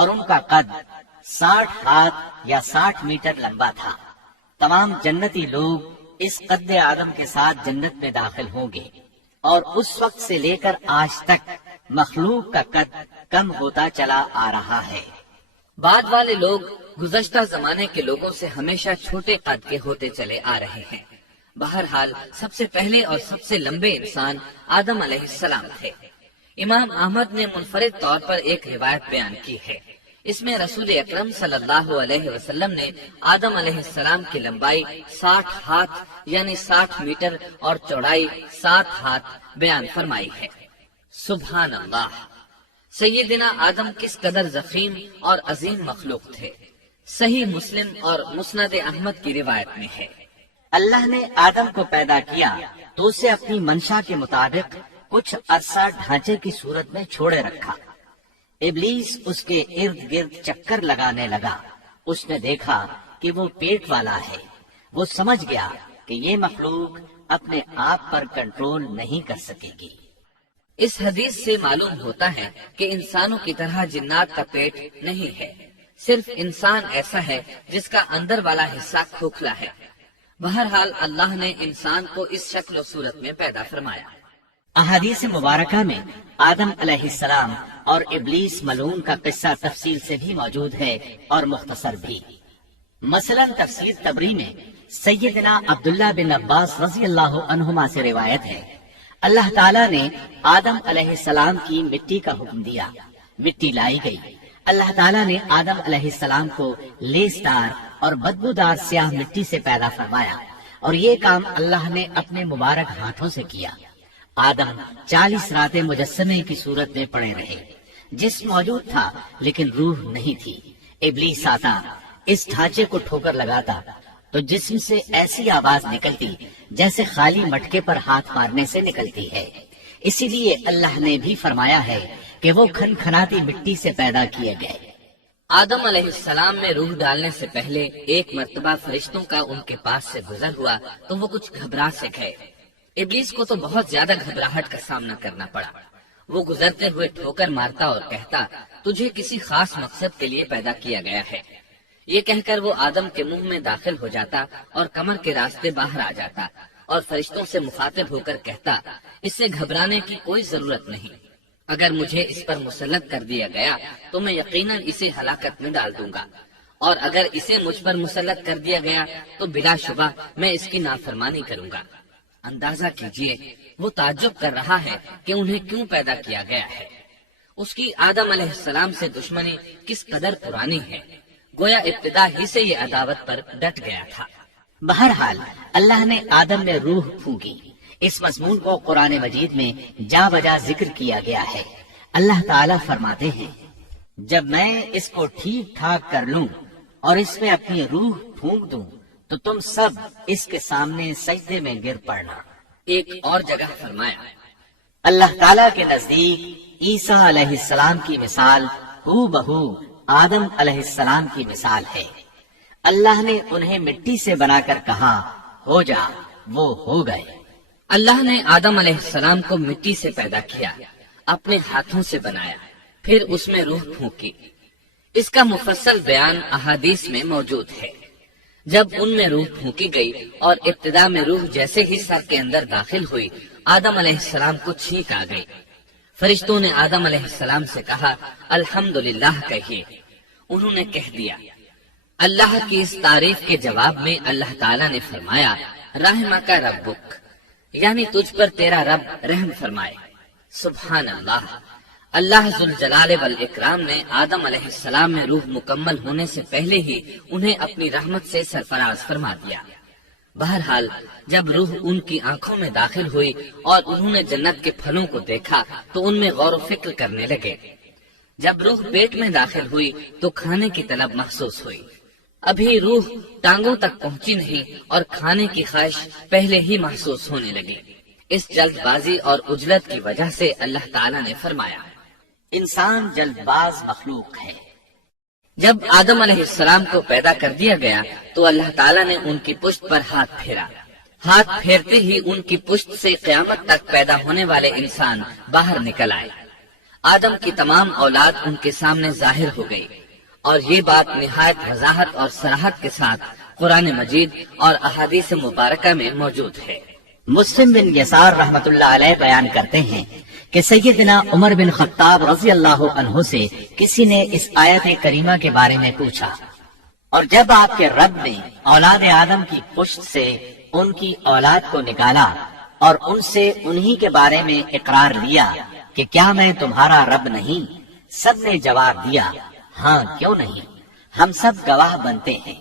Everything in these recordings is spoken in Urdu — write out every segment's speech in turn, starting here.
اور ان کا قد 60 ہاتھ یا 60 میٹر لمبا تھا۔ تمام جنتی لوگ اس قد آدم کے ساتھ جنت میں داخل ہوں گے، اور اس وقت سے لے کر آج تک مخلوق کا قد کم ہوتا چلا آ رہا ہے۔ بعد والے لوگ گزشتہ زمانے کے لوگوں سے ہمیشہ چھوٹے قد کے ہوتے چلے آ رہے ہیں۔ بہرحال سب سے پہلے اور سب سے لمبے انسان آدم علیہ السلام تھے۔ امام احمد نے منفرد طور پر ایک روایت بیان کی ہے۔ اس میں رسول اکرم صلی اللہ علیہ وسلم نے آدم علیہ السلام کی لمبائی 60 ہاتھ یعنی 60 میٹر اور چوڑائی 7 ہاتھ بیان فرمائی ہے۔ سبحان اللہ! سیدنا آدم کس قدر ضخیم اور عظیم مخلوق تھے۔ صحیح مسلم اور مسند احمد کی روایت میں ہے، اللہ نے آدم کو پیدا کیا تو اسے اپنی منشا کے مطابق کچھ عرصہ ڈھانچے کی صورت میں چھوڑے رکھا۔ ابلیس اس کے ارد گرد چکر لگانے لگا۔ اس نے دیکھا کہ وہ پیٹ والا ہے۔ وہ سمجھ گیا کہ یہ مخلوق اپنے آپ پر کنٹرول نہیں کر سکے گی۔ اس حدیث سے معلوم ہوتا ہے کہ انسانوں کی طرح جنات کا پیٹ نہیں ہے، صرف انسان ایسا ہے جس کا اندر والا حصہ کھوکھلا ہے۔ بہرحال اللہ نے انسان کو اس شکل و صورت میں پیدا فرمایا۔ احادیث مبارکہ میں آدم علیہ السلام اور ابلیس ملعون کا قصہ تفصیل سے بھی موجود ہے اور مختصر بھی۔ مثلا تفسیر تبری میں سیدنا عبداللہ بن عباس رضی اللہ عنہما سے روایت ہے، اللہ تعالیٰ نے آدم علیہ السلام کی مٹی کا حکم دیا، مٹی لائی گئی۔ اللہ تعالیٰ نے آدم علیہ السلام کو لیسدار اور بدبودار سیاہ مٹی سے پیدا فرمایا، اور یہ کام اللہ نے اپنے مبارک ہاتھوں سے کیا۔ آدم 40 راتیں مجسمے کی صورت میں پڑے رہے۔ جسم موجود تھا لیکن روح نہیں تھی۔ ابلیس آتا، اس ڈھانچے کو ٹھوکر لگاتا تو جسم سے ایسی آواز نکلتی جیسے خالی مٹکے پر ہاتھ مارنے سے نکلتی ہے۔ اسی لیے اللہ نے بھی فرمایا ہے کہ وہ کھنکھناتی مٹی سے پیدا کیے گئے۔ آدم علیہ السلام میں روح ڈالنے سے پہلے ایک مرتبہ فرشتوں کا ان کے پاس سے گزر ہوا تو وہ کچھ گھبرا سے گئے۔ ابلیس کو تو بہت زیادہ گھبراہٹ کا سامنا کرنا پڑا۔ وہ گزرتے ہوئے ٹھوکر مارتا اور کہتا، تجھے کسی خاص مقصد کے لیے پیدا کیا گیا ہے۔ یہ کہہ کر وہ آدم کے منہ میں داخل ہو جاتا اور کمر کے راستے باہر آ جاتا اور فرشتوں سے مخاطب ہو کر کہتا، اس سے گھبرانے کی کوئی ضرورت نہیں۔ اگر مجھے اس پر مسلط کر دیا گیا تو میں یقیناً اسے ہلاکت میں ڈال دوں گا، اور اگر اسے مجھ پر مسلط کر دیا گیا تو بلا شبہ میں اس کی نافرمانی کروں گا۔ اندازہ کیجئے وہ تعجب کر رہا ہے کہ انہیں کیوں پیدا کیا گیا ہے۔ اس کی آدم علیہ السلام سے دشمنی کس قدر پرانی ہے، گویا ابتدا ہی سے یہ عداوت پر ڈٹ گیا تھا۔ بہرحال اللہ نے آدم میں روح پھونکی۔ اس مضمون کو قرآن مجید میں جا بجا ذکر کیا گیا ہے۔ اللہ تعالیٰ فرماتے ہیں، جب میں اس کو ٹھیک ٹھاک کر لوں اور اس میں اپنی روح پھونک دوں تو تم سب اس کے سامنے سجدے میں گر پڑنا۔ ایک اور جگہ فرمایا، اللہ تعالیٰ کے نزدیک عیسیٰ علیہ السلام کی مثال ہو بہو آدم علیہ السلام کی مثال ہے۔ اللہ نے انہیں مٹی سے بنا کر کہا، ہو جا، وہ ہو گئے۔ اللہ نے آدم علیہ السلام کو مٹی سے پیدا کیا، اپنے ہاتھوں سے بنایا، پھر اس میں روح پھونکی۔ اس کا مفصل بیان احادیث میں موجود ہے۔ جب ان میں روح پھونکی گئی اور ابتدا میں روح جیسے ہی سر کے اندر داخل ہوئی، آدم علیہ السلام کو چھینک آ گئی۔ فرشتوں نے آدم علیہ السلام سے کہا، الحمدللہ کہیے۔ انہوں نے کہہ دیا۔ اللہ کی اس تعریف کے جواب میں اللہ تعالیٰ نے فرمایا، رحمک ربک، یعنی تجھ پر تیرا رب رحم فرمائے۔ سبحان اللہ! اللہ ذوالجلال والاکرام نے آدم علیہ السلام میں روح مکمل ہونے سے پہلے ہی انہیں اپنی رحمت سے سرفراز فرما دیا۔ بہرحال جب روح ان کی آنکھوں میں داخل ہوئی اور انہوں نے جنت کے پھلوں کو دیکھا تو ان میں غور و فکر کرنے لگے۔ جب روح پیٹ میں داخل ہوئی تو کھانے کی طلب محسوس ہوئی۔ ابھی روح ٹانگوں تک پہنچی نہیں اور کھانے کی خواہش پہلے ہی محسوس ہونے لگی۔ اس جلد بازی اور عجلت کی وجہ سے اللہ تعالیٰ نے فرمایا، انسان جلد باز مخلوق ہے۔ جب آدم علیہ السلام کو پیدا کر دیا گیا تو اللہ تعالیٰ نے ان کی پشت پر ہاتھ پھیرا۔ ہاتھ پھیرتے ہی ان کی پشت سے قیامت تک پیدا ہونے والے انسان باہر نکل آئے۔ آدم کی تمام اولاد ان کے سامنے ظاہر ہو گئی، اور یہ بات نہایت وضاحت اور صراحت کے ساتھ قرآن مجید اور احادیث مبارکہ میں موجود ہے۔ مسلم بن یسار رحمت اللہ علیہ بیان کرتے ہیں کہ سیدنا عمر بن خطاب رضی اللہ عنہ سے کسی نے اس آیت کریمہ کے بارے میں پوچھا، اور جب آپ کے رب نے اولاد آدم کی پشت سے ان کی اولاد کو نکالا اور ان سے انہی کے بارے میں اقرار لیا کہ کیا میں تمہارا رب نہیں، سب نے جواب دیا ہاں کیوں نہیں، ہم سب گواہ بنتے ہیں،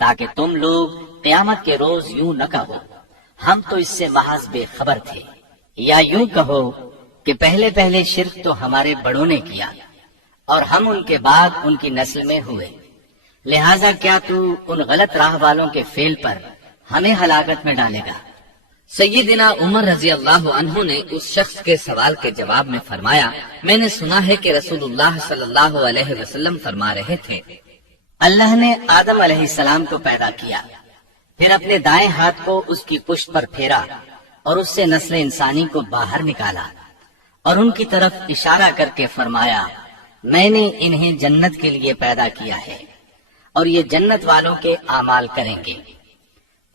تاکہ تم لوگ قیامت کے روز یوں نہ کہو ہم تو اس سے محض بے خبر تھے، یا یوں کہو کہ پہلے شرک تو ہمارے بڑوں نے کیا اور ہم ان کے بعد ان کی نسل میں ہوئے، لہذا کیا تو ان غلط راہ والوں کے فعل پر ہمیں ہلاکت میں ڈالے گا؟ سیدنا عمر رضی اللہ عنہ نے اس شخص کے سوال کے جواب میں فرمایا، میں نے سنا ہے کہ رسول اللہ صلی اللہ علیہ وسلم فرما رہے تھے، اللہ نے آدم علیہ السلام کو پیدا کیا، پھر اپنے دائیں ہاتھ کو اس کی پشت پر پھیرا اور اس سے نسل انسانی کو باہر نکالا اور ان کی طرف اشارہ کر کے فرمایا میں نے انہیں جنت کے لیے پیدا کیا ہے اور یہ جنت والوں کے اعمال کریں گے۔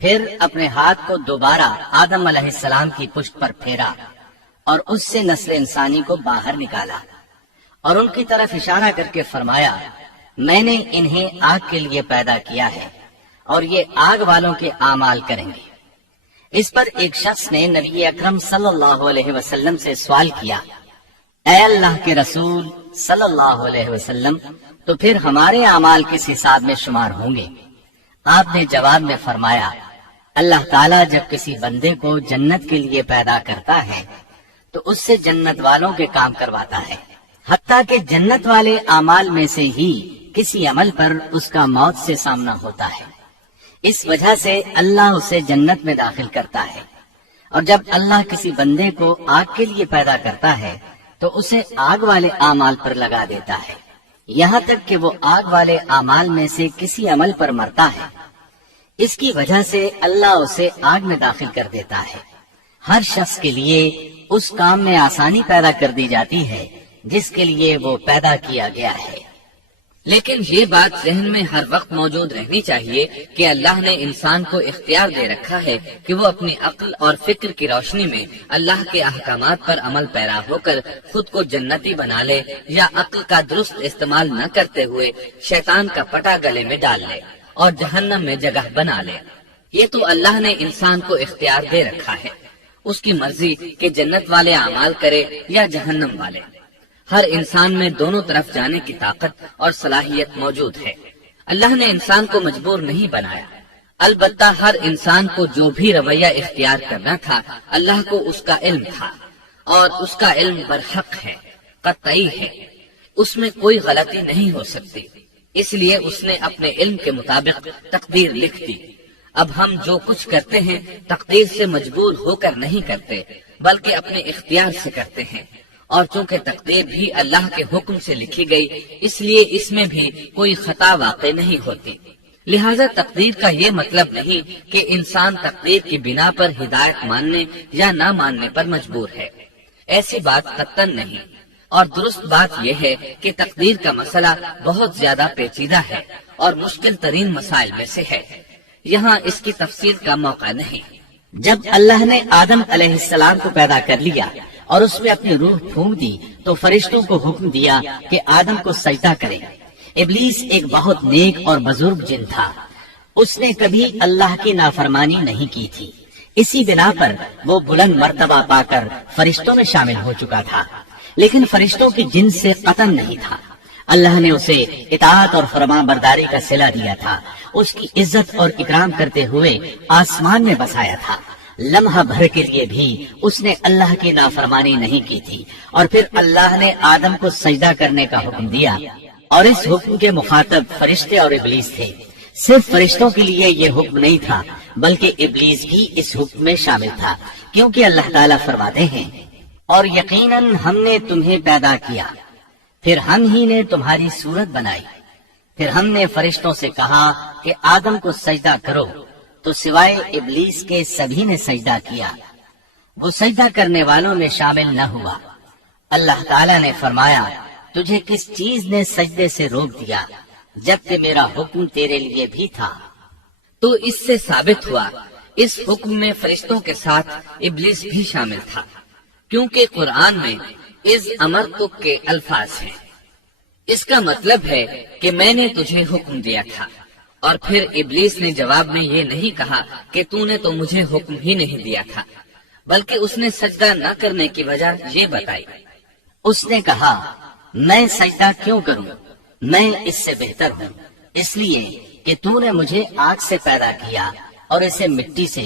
پھر اپنے ہاتھ کو دوبارہ آدم علیہ السلام کی پشت پر پھیرا اور اس سے نسل انسانی کو باہر نکالا اور ان کی طرف اشارہ کر کے فرمایا میں نے انہیں آگ کے لیے پیدا کیا ہے اور یہ آگ والوں کے اعمال کریں گے۔ اس پر ایک شخص نے نبی اکرم صلی اللہ علیہ وسلم سے سوال کیا، اے اللہ کے رسول صلی اللہ علیہ وسلم، تو پھر ہمارے اعمال کس حساب میں شمار ہوں گے؟ آپ نے جواب میں فرمایا، اللہ تعالیٰ جب کسی بندے کو جنت کے لیے پیدا کرتا ہے تو اس سے جنت والوں کے کام کرواتا ہے، حتیٰ کہ جنت والے اعمال میں سے ہی کسی عمل پر اس کا موت سے سامنا ہوتا ہے، اس وجہ سے اللہ اسے جنت میں داخل کرتا ہے، اور جب اللہ کسی بندے کو آگ کے لیے پیدا کرتا ہے تو اسے آگ والے اعمال پر لگا دیتا ہے، یہاں تک کہ وہ آگ والے اعمال میں سے کسی عمل پر مرتا ہے، اس کی وجہ سے اللہ اسے آگ میں داخل کر دیتا ہے۔ ہر شخص کے لیے اس کام میں آسانی پیدا کر دی جاتی ہے جس کے لیے وہ پیدا کیا گیا ہے۔ لیکن یہ بات ذہن میں ہر وقت موجود رہنی چاہیے کہ اللہ نے انسان کو اختیار دے رکھا ہے کہ وہ اپنی عقل اور فکر کی روشنی میں اللہ کے احکامات پر عمل پیرا ہو کر خود کو جنتی بنا لے، یا عقل کا درست استعمال نہ کرتے ہوئے شیطان کا پٹا گلے میں ڈال لے اور جہنم میں جگہ بنا لے۔ یہ تو اللہ نے انسان کو اختیار دے رکھا ہے، اس کی مرضی کہ جنت والے اعمال کرے یا جہنم والے۔ ہر انسان میں دونوں طرف جانے کی طاقت اور صلاحیت موجود ہے، اللہ نے انسان کو مجبور نہیں بنایا، البتہ ہر انسان کو جو بھی رویہ اختیار کرنا تھا اللہ کو اس کا علم تھا، اور اس کا علم برحق ہے، قطعی ہے، اس میں کوئی غلطی نہیں ہو سکتی، اس لیے اس نے اپنے علم کے مطابق تقدیر لکھ دی۔ اب ہم جو کچھ کرتے ہیں تقدیر سے مجبور ہو کر نہیں کرتے بلکہ اپنے اختیار سے کرتے ہیں، اور چونکہ تقدیر بھی اللہ کے حکم سے لکھی گئی اس لیے اس میں بھی کوئی خطا واقع نہیں ہوتی، لہذا تقدیر کا یہ مطلب نہیں کہ انسان تقدیر کی بنا پر ہدایت ماننے یا نہ ماننے پر مجبور ہے، ایسی بات قطعاً نہیں، اور درست بات یہ ہے کہ تقدیر کا مسئلہ بہت زیادہ پیچیدہ ہے اور مشکل ترین مسائل میں سے ہے، یہاں اس کی تفصیل کا موقع نہیں۔ جب اللہ نے آدم علیہ السلام کو پیدا کر لیا اور اس میں اپنی روح پھونک دی تو فرشتوں کو حکم دیا کہ آدم کو سجدہ کرے۔ ابلیس ایک بہت نیک اور بزرگ جن تھا، اس نے کبھی اللہ کی نافرمانی نہیں کی تھی، اسی بنا پر وہ بلند مرتبہ پا کر فرشتوں میں شامل ہو چکا تھا، لیکن فرشتوں کی جنس سے قطن نہیں تھا۔ اللہ نے اسے اطاعت اور فرمان برداری کا صلہ دیا تھا، اس کی عزت اور اکرام کرتے ہوئے آسمان میں بسایا تھا، لمحہ بھر کے لیے بھی اس نے اللہ کی نافرمانی نہیں کی تھی، اور پھر اللہ نے آدم کو سجدہ کرنے کا حکم دیا، اور اس حکم کے مخاطب فرشتے اور ابلیس تھے۔ صرف فرشتوں کے لیے یہ حکم نہیں تھا بلکہ ابلیس بھی اس حکم میں شامل تھا، کیونکہ اللہ تعالیٰ فرماتے ہیں اور یقیناً ہم نے تمہیں پیدا کیا، پھر ہم ہی نے تمہاری صورت بنائی، پھر ہم نے فرشتوں سے کہا کہ آدم کو سجدہ کرو، تو سوائے ابلیس کے سبھی نے سجدہ کیا، وہ سجدہ کرنے والوں میں شامل نہ ہوا، اللہ تعالیٰ نے فرمایا تجھے کس چیز نے سجدے سے روک دیا جبکہ میرا حکم تیرے لیے بھی تھا؟ تو اس سے ثابت ہوا اس حکم میں فرشتوں کے ساتھ ابلیس بھی شامل تھا، کیونکہ قرآن میں اذ امرتک کے الفاظ ہیں۔ اس کا مطلب ہے کہ میں نے تجھے حکم دیا تھا، اور پھر ابلیس نے جواب میں یہ نہیں کہا کہ تو نے تو مجھے حکم ہی نہیں دیا تھا، بلکہ اس نے سجدہ نہ کرنے کی وجہ یہ بتائی۔ اس نے کہا میں سجدہ کیوں کروں، میں اس سے بہتر ہوں، اس لیے کہ تو نے مجھے آگ سے پیدا کیا اور اسے مٹی سے